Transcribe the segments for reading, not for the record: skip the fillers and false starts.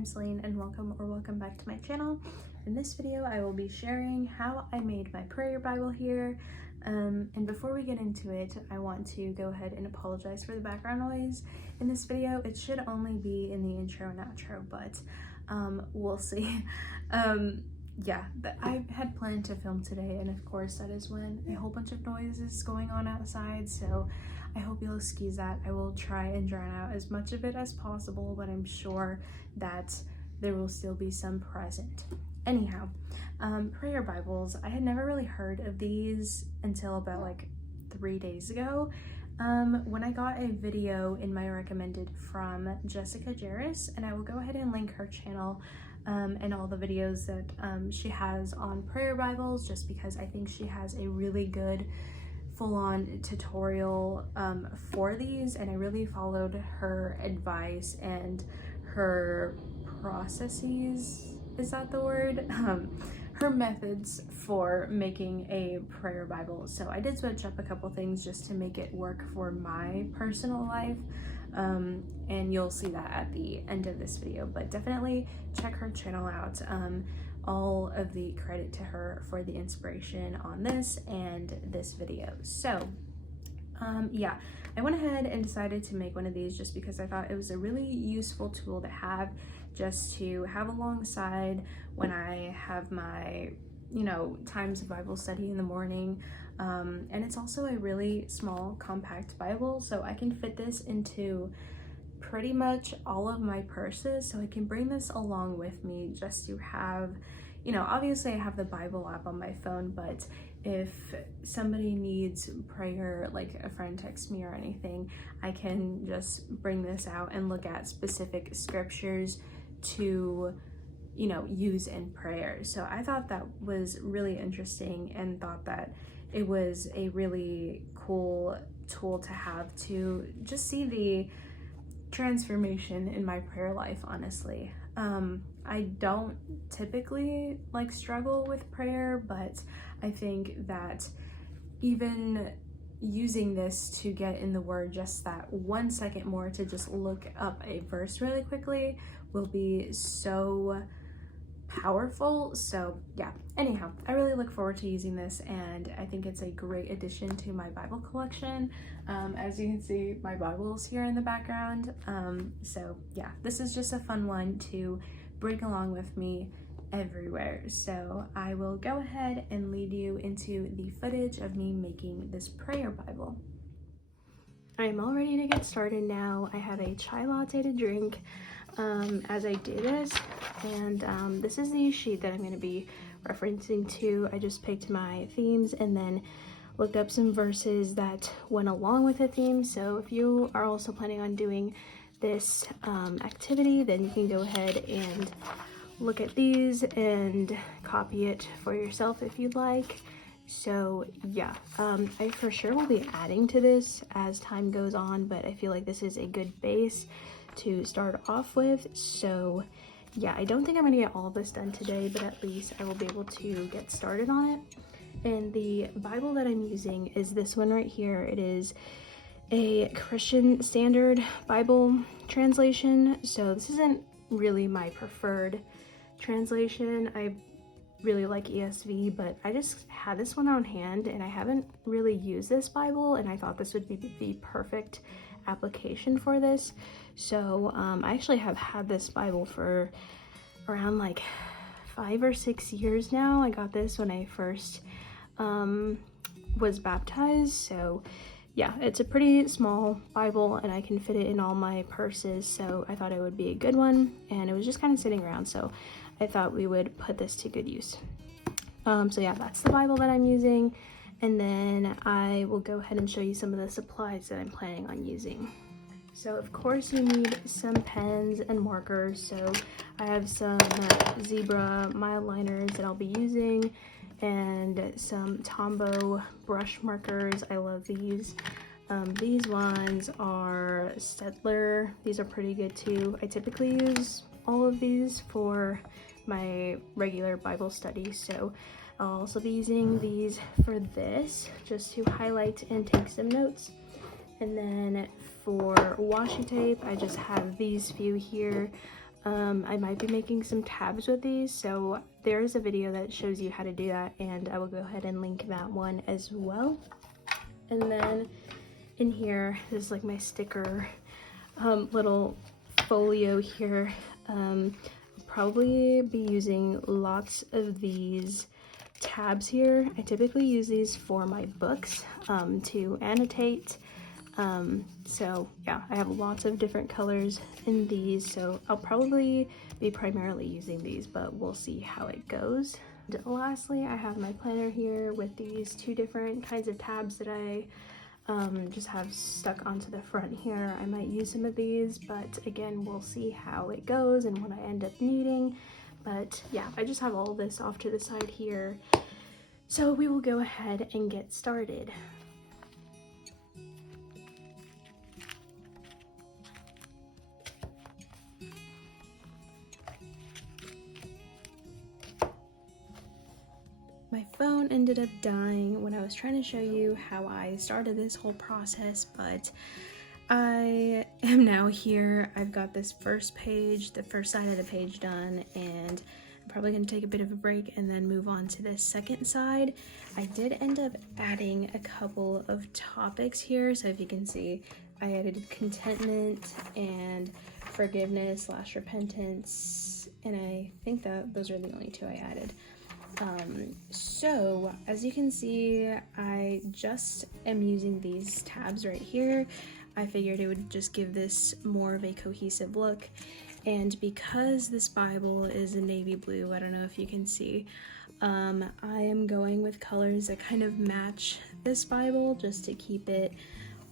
I'm Celine and welcome back to my channel. In this video I will be sharing how I made my prayer Bible here. And before we get into it, I want to go ahead and apologize for the background noise in this video. It should only be in the intro and outro, but we'll see. Yeah, I had planned to film today, and of course that is when a whole bunch of noise is going on outside, so I hope you'll excuse that. I will try and drown out as much of it as possible, but I'm sure that there will still be some present. Anyhow, prayer Bibles, I had never really heard of these until about like 3 days ago, when I got a video in my recommended from Jessica Jarris, and I will go ahead and link her channel and all the videos that she has on prayer Bibles, just because I think she has a really good full-on tutorial for these, and I really followed her advice and her processes, is that the word? Her methods for making a prayer Bible. So I did switch up a couple things just to make it work for my personal life, and you'll see that at the end of this video, but definitely check her channel out. All of the credit to her for the inspiration on this and this video. So yeah, I went ahead and decided to make one of these just because I thought it was a really useful tool to have, just to have alongside when I have my, times of Bible study in the morning. And it's also a really small, compact Bible, so I can fit this into pretty much all of my purses, so I can bring this along with me just to have, obviously I have the Bible app on my phone, but if somebody needs prayer, like a friend texts me or anything, I can just bring this out and look at specific scriptures to use in prayer. So I thought that was really interesting and thought that it was a really cool tool to have to just see the transformation in my prayer life, honestly. I don't typically struggle with prayer, but I think that even using this to get in the word just that 1 second more to just look up a verse really quickly will be so powerful. So yeah, anyhow, I really look forward to using this, and I think it's a great addition to my Bible collection. As you can see, my Bible's here in the background. So yeah, this is just a fun one to bring along with me everywhere. So I will go ahead and lead you into the footage of me making this prayer Bible. I'm all ready to get started now. I have a chai latte to drink as I do this, and this is the sheet that I'm going to be referencing to. I just picked my themes and then looked up some verses that went along with the theme. So if you are also planning on doing this activity, then you can go ahead and look at these and copy it for yourself if you'd like. So yeah, I for sure will be adding to this as time goes on, but I feel like this is a good base to start off with. So yeah, I don't think I'm gonna get all this done today, but at least I will be able to get started on it. And the Bible that I'm using is this one right here. It is a Christian Standard Bible translation. So this isn't really my preferred translation. I really like ESV, but I just had this one on hand and I haven't really used this Bible, and I thought this would be the perfect application for this. So I actually have had this Bible for around 5 or 6 years now. I got this when I first was baptized. So yeah, it's a pretty small Bible and I can fit it in all my purses, so I thought it would be a good one, and it was just kind of sitting around, so I thought we would put this to good use. So yeah, that's the Bible that I'm using, and then I will go ahead and show you some of the supplies that I'm planning on using. So of course you need some pens and markers. So I have some zebra mild liners that I'll be using, and some Tombow brush markers. I love these. These ones are Staedtler. These are pretty good too. I typically use all of these for my regular Bible study, so I'll also be using these for this, just to highlight and take some notes. And then for washi tape, I just have these few here. I might be making some tabs with these, so there is a video that shows you how to do that, and I will go ahead and link that one as well. And then in here is like my sticker little folio here. I'll probably be using lots of these tabs here. I typically use these for my books to annotate. So yeah, I have lots of different colors in these, so I'll probably be primarily using these, but we'll see how it goes. And lastly, I have my planner here with these two different kinds of tabs that I just have stuck onto the front here. I might use some of these, but again, we'll see how it goes and what I end up needing. But yeah, I just have all this off to the side here. So we will go ahead and get started. My phone ended up dying when I was trying to show you how I started this whole process, but I am now here. I've got this first page, the first side of the page done, and I'm probably going to take a bit of a break and then move on to this second side. I did end up adding a couple of topics here, so if you can see, I added contentment and forgiveness / repentance, and I think that those are the only two I added. So as you can see, I just am using these tabs right here. I figured it would just give this more of a cohesive look, and because this Bible is a navy blue, I don't know if you can see, I am going with colors that kind of match this Bible just to keep it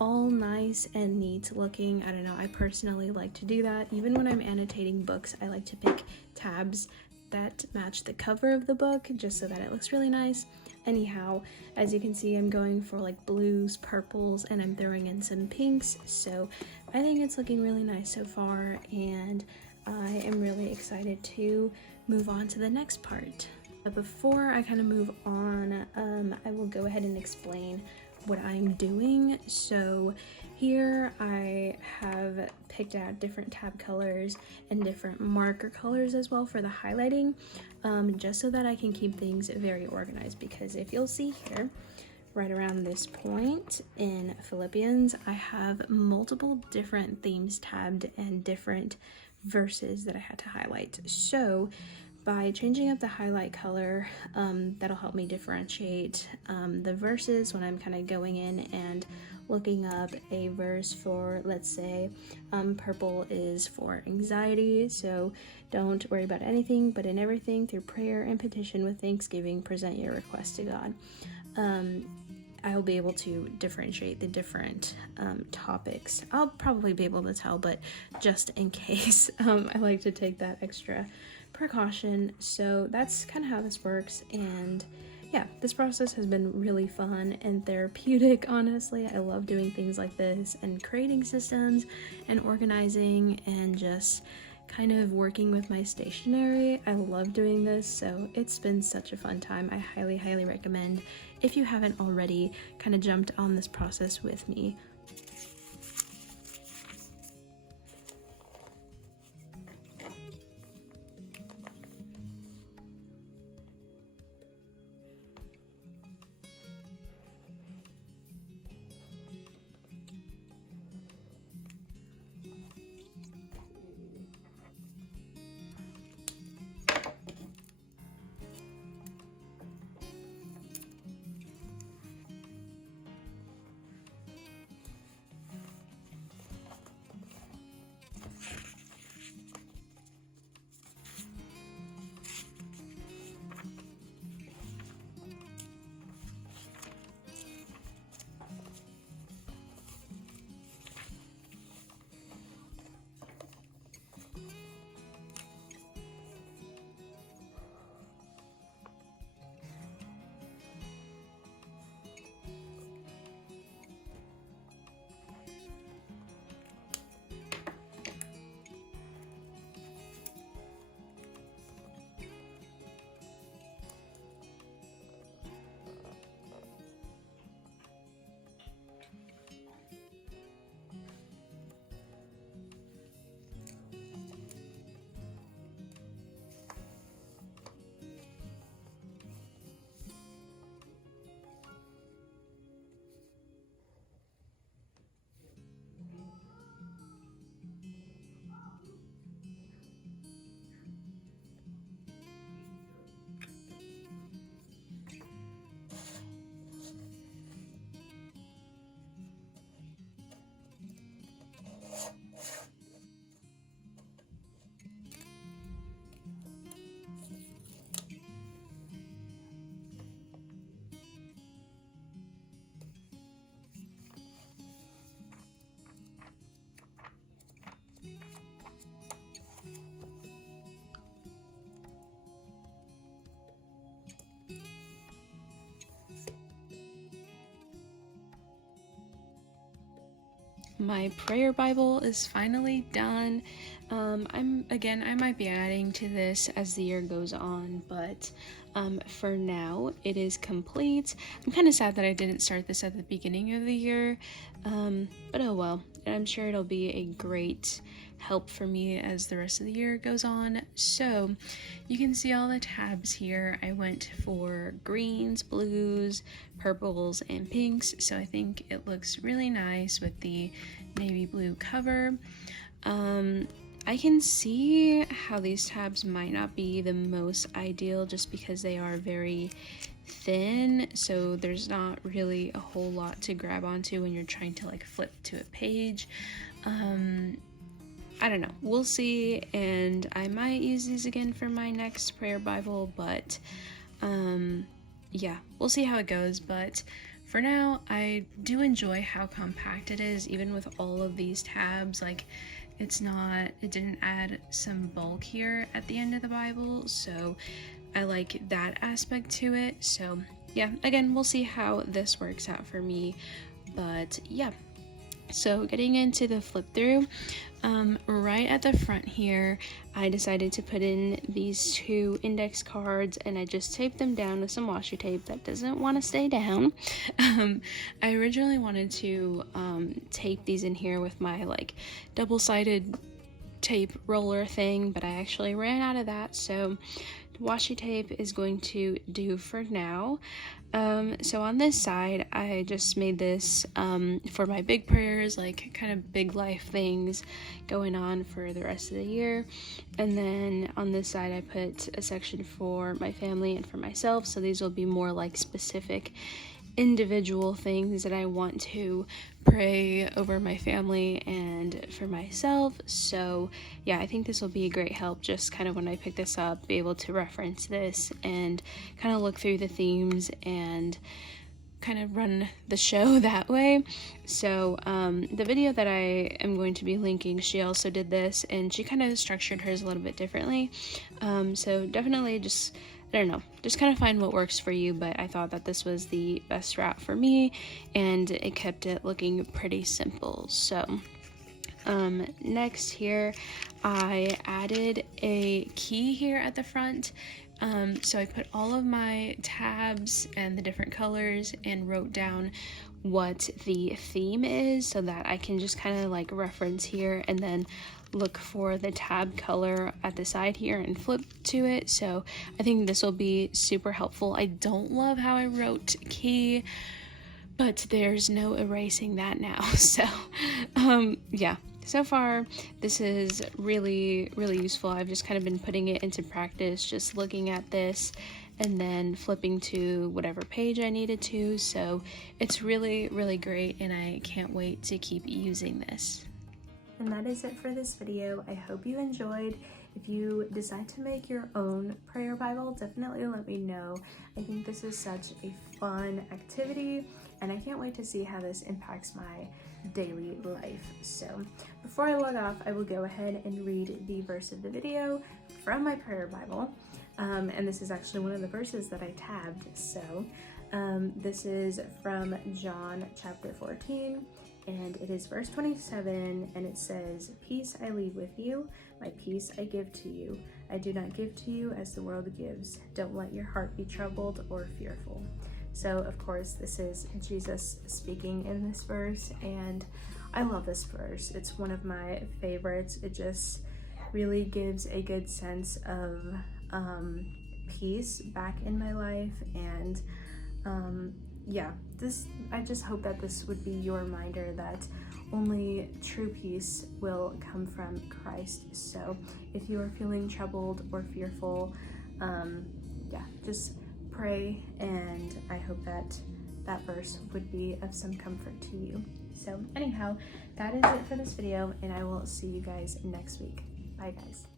all nice and neat looking. I don't know, I personally like to do that. Even when I'm annotating books, I like to pick tabs that match the cover of the book just so that it looks really nice. Anyhow, as you can see, I'm going for like blues, purples, and I'm throwing in some pinks, so I think it's looking really nice so far, and I am really excited to move on to the next part. But before I kind of move on, I will go ahead and explain what I'm doing. So here I have picked out different tab colors and different marker colors as well for the highlighting, just so that I can keep things very organized, because if you'll see here, right around this point in Philippians, I have multiple different themes tabbed and different verses that I had to highlight. So by changing up the highlight color, that'll help me differentiate the verses when I'm kind of going in and looking up a verse for, let's say, purple is for anxiety, so don't worry about anything, but in everything through prayer and petition with thanksgiving present your request to God. I'll be able to differentiate the different topics. I'll probably be able to tell, but just in case, I like to take that extra precaution. So that's kind of how this works, and yeah, this process has been really fun and therapeutic, honestly. I love doing things like this and creating systems and organizing and just kind of working with my stationery. I love doing this, so it's been such a fun time. I highly recommend, if you haven't already, kind of jumped on this process with me. My prayer Bible is finally done. I might be adding to this as the year goes on, but for now it is complete. I'm kind of sad that I didn't start this at the beginning of the year, but oh well. And I'm sure it'll be a great help for me as the rest of the year goes on. So you can see all the tabs here. I went for greens, blues, purples, and pinks, so I think it looks really nice with the navy blue cover. I can see how these tabs might not be the most ideal just because they are very thin, so there's not really a whole lot to grab onto when you're trying to like flip to a page. I don't know, we'll see, and I might use these again for my next prayer Bible, but yeah, we'll see how it goes. But for now, I do enjoy how compact it is, even with all of these tabs. Like, it didn't add some bulk here at the end of the Bible, so I like that aspect to it. So yeah, again, we'll see how this works out for me, but yeah. So getting into the flip through, right at the front here, I decided to put in these 2 index cards, and I just taped them down with some washi tape that doesn't want to stay down. I originally wanted to tape these in here with my like double-sided tape roller thing, but I actually ran out of that, so washi tape is going to do for now. So on this side, I just made this for my big prayers, like kind of big life things going on for the rest of the year. And then on this side, I put a section for my family and for myself. So these will be more like specific individual things that I want to pray over my family and for myself. So yeah, I think this will be a great help, just kind of when I pick this up, be able to reference this and kind of look through the themes and kind of run the show that way. So the video that I am going to be linking, she also did this, and she kind of structured hers a little bit differently. So definitely just, I don't know, just kind of find what works for you, but I thought that this was the best route for me, and it kept it looking pretty simple. So next here, I added a key here at the front. So I put all of my tabs and the different colors and wrote down what the theme is so that I can just kind of like reference here and then look for the tab color at the side here and flip to it. So I think this will be super helpful. I don't love how I wrote key, but there's no erasing that now. So yeah, so far this is really useful. I've just kind of been putting it into practice, just looking at this and then flipping to whatever page I needed to. So it's really great, and I can't wait to keep using this. And that is it for this video. I hope you enjoyed. If you decide to make your own prayer Bible, definitely let me know. I think this is such a fun activity, and I can't wait to see how this impacts my daily life. So before I log off, I will go ahead and read the verse of the video from my prayer Bible. And this is actually one of the verses that I tabbed. So this is from John chapter 14. And it is verse 27, and it says, "Peace I leave with you, my peace I give to you. I do not give to you as the world gives. Don't let your heart be troubled or fearful." So, of course, this is Jesus speaking in this verse, and I love this verse. It's one of my favorites. It just really gives a good sense of peace back in my life, and yeah, I just hope that this would be your reminder that only true peace will come from Christ. So if you are feeling troubled or fearful, yeah, just pray, and I hope that that verse would be of some comfort to you. So anyhow, that is it for this video, and I will see you guys next week. Bye guys.